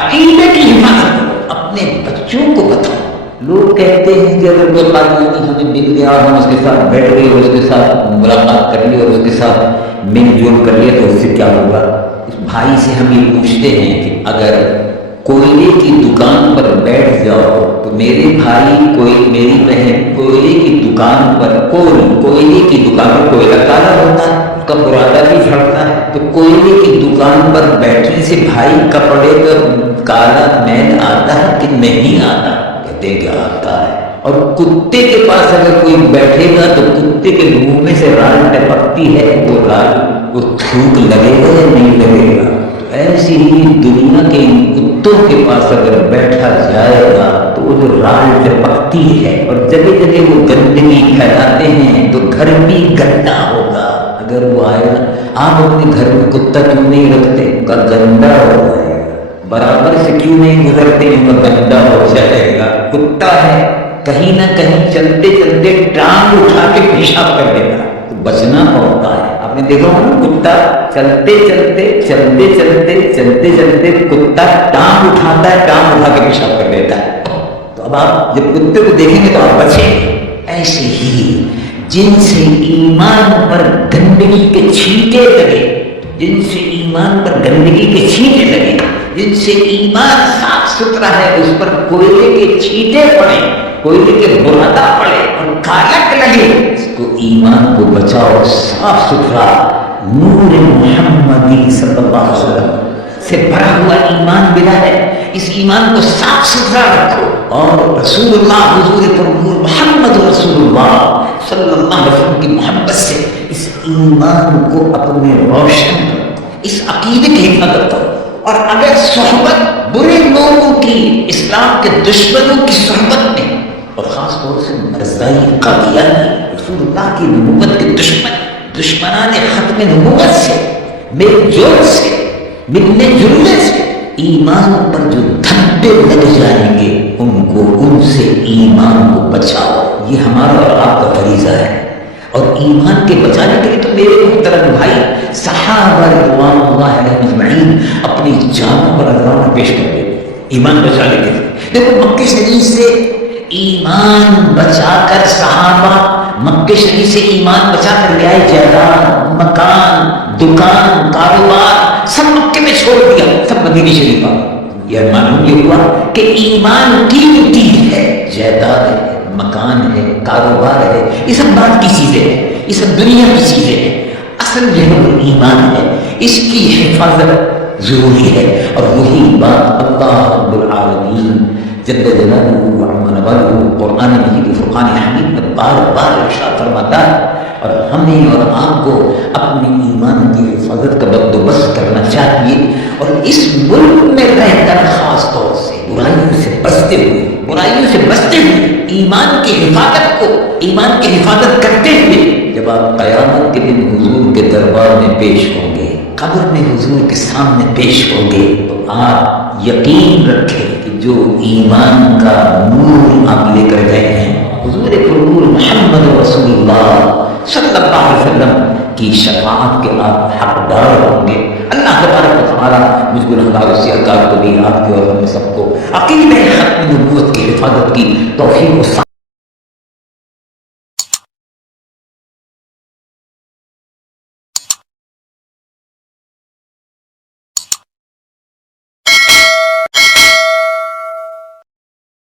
عقیدے کی حفاظت کرو، اپنے بچوں کو بتاؤ۔ لوگ کہتے ہیں کہ اگر کوئی قادیانی ہمیں مل گیا اور ہم اس کے ساتھ بیٹھ گئے اور اس کے ساتھ ملاقات کر لی اور اس کے ساتھ مل جل کر لیا تو اس سے کیا ہوگا؟ اس بھائی سے ہم یہ پوچھتے ہیں کہ اگر کوئلے کی دکان پر بیٹھ جاؤ تو میرے بھائی، کوئی میری بہن، کوئلے کی دکان پر کوئلے کی دکان پر کوئلہ کالا ہوتا ہے، اس کا برادہ بھی جھڑتا ہے، تو کوئلے کی دکان پر بیٹھنے سے بھائی کپڑے کا کالا میل آتا ہے کہ نہیں آتا؟ کہتے ہیں کہ آتا ہے۔ اور کتے کے پاس اگر کوئی بیٹھے گا تو کتے کے منہ میں سے رال ٹپکتی ہے، وہ رال وہ تھوک لگے گا یا نہیں لگے گا؟ ایسی ہی دنیا کے ان کتوں کے پاس اگر بیٹھا جائے گا تو وہ جو رال ٹپکتی ہے اور جگہ جگہ وہ گندگی پھیلاتے ہیں تو گھر بھی گندا ہوگا۔ اگر وہ آئے گا، آپ اپنے گھر میں کتا کیوں نہیں رکھتے؟ ان کا گندا ہو جائے گا۔ برابر سے کیوں نہیں گزرتے؟ ان کا گندا ہو جائے گا۔ کتا ہے کہیں نہ کہیں چلتے چلتے ٹانگ اٹھا کے پیشاب کر دیتا ہے، تو بچنا ہوتا ہے۔ آپ نے دیکھا ہوگا کتا چلتے چلتے کتا ٹانگ اٹھاتا ہے، ٹانگ اٹھا کے پیشاب کر دیتا ہے۔ تو اب آپ جب کتے کو دیکھیں گے تو آپ بچیں۔ ایسے ہی جن سے ایمان پر گندگی کے چھینٹے لگے، جن سے ایمان پر گندگی کے چھینٹے لگے، جن سے ایمان صاف ستھرا ہے اس پر کوئلے کے چھینٹے پڑے، کوئلے کے برادہ پڑے اور کالک لگے، اس کو ایمان کو بچاؤ۔ صاف ستھرا نور محمدی صلی اللہ علیہ وسلم سے بھرا ہوا ایمان ملا ہے، اس ایمان کو صاف ستھرا رکھو اور رسول اللہ، حضور پرنور محمد رسول اللہ صلی اللہ علیہ وسلم کی محبت سے اس ایمان کو اپنے روشن کرو، اس عقیدے کی حفاظت کرو۔ اور اگر صحبت برے لوگوں کی، اسلام کے دشمنوں کی صحبت میں، اور خاص طور سے مرزائی قادیانی، رسول اللہ کی نبوت کے دشمنان ختم نبوت سے میل جول سے، ملنے جلنے سے ایمان پر جو دھبے لگ جائیں گے ان سے ایمان کو بچاؤ۔ یہ ہمارا اور آپ کا فریضہ ہے۔ اور ایمان کے بچانے کے لیے تو میرے محترم بھائی صحابہ رضوان اللہ علیہم اجمعین اپنی جانوں پر نذرانہ پیش کر دیتے ایمان بچانے کے لیے۔ دیکھو مکہ شریف سے ایمان بچا کر صحابہ مکہ شریف سے ایمان بچا کر لے آئے، جائیداد، مکان، دکان، کاروبار سب مکے میں چھوڑ دیا، سب مدینہ شریف آ۔ یہ معلوم یہ ہوا کہ ایمان قیمتی ہے، جائیداد ہے، مکان ہے، کاروبار ہے، یہ سب بات کی چیزیں ہیں، یہ سب دنیا کی چیزیں ہیں۔ اصل جو ہے وہ ایمان ہے، اس کی حفاظت ضروری ہے۔ اور وہی بات اللہ رب العالمین جل جلالہ وعظم نوالہ قرآن مجید فرقان حمید میں بار بار ارشاد فرماتا ہے۔ اور ہمیں اور آپ کو اپنے ایمان کی حفاظت کا بندوبست کرنا چاہیے، اور اس ملک میں رہ کر خاص طور سے برائیوں سے بچتے ہوئے ایمان کی حفاظت کو، ایمان کی حفاظت کرتے ہوئے جب آپ قیامت کے دن حضور کے دربار میں پیش ہوں گے، قبر میں حضور کے سامنے پیش ہوں گے، تو آپ یقین رکھیں کہ جو ایمان کا نور آپ لے کر گئے ہیں، حضور پرنور محمد رسول اللہ صلی اللہ علیہ وسلم کی شفاعت کے آپ حقدار ہوں گے۔ اللہ تبارک و تعالیٰ مجھ گنہگار سیاکار کو بھی، آپ کے اور ہم سب کو عقیدہ ختم نبوت کی حفاظت کی توفیق و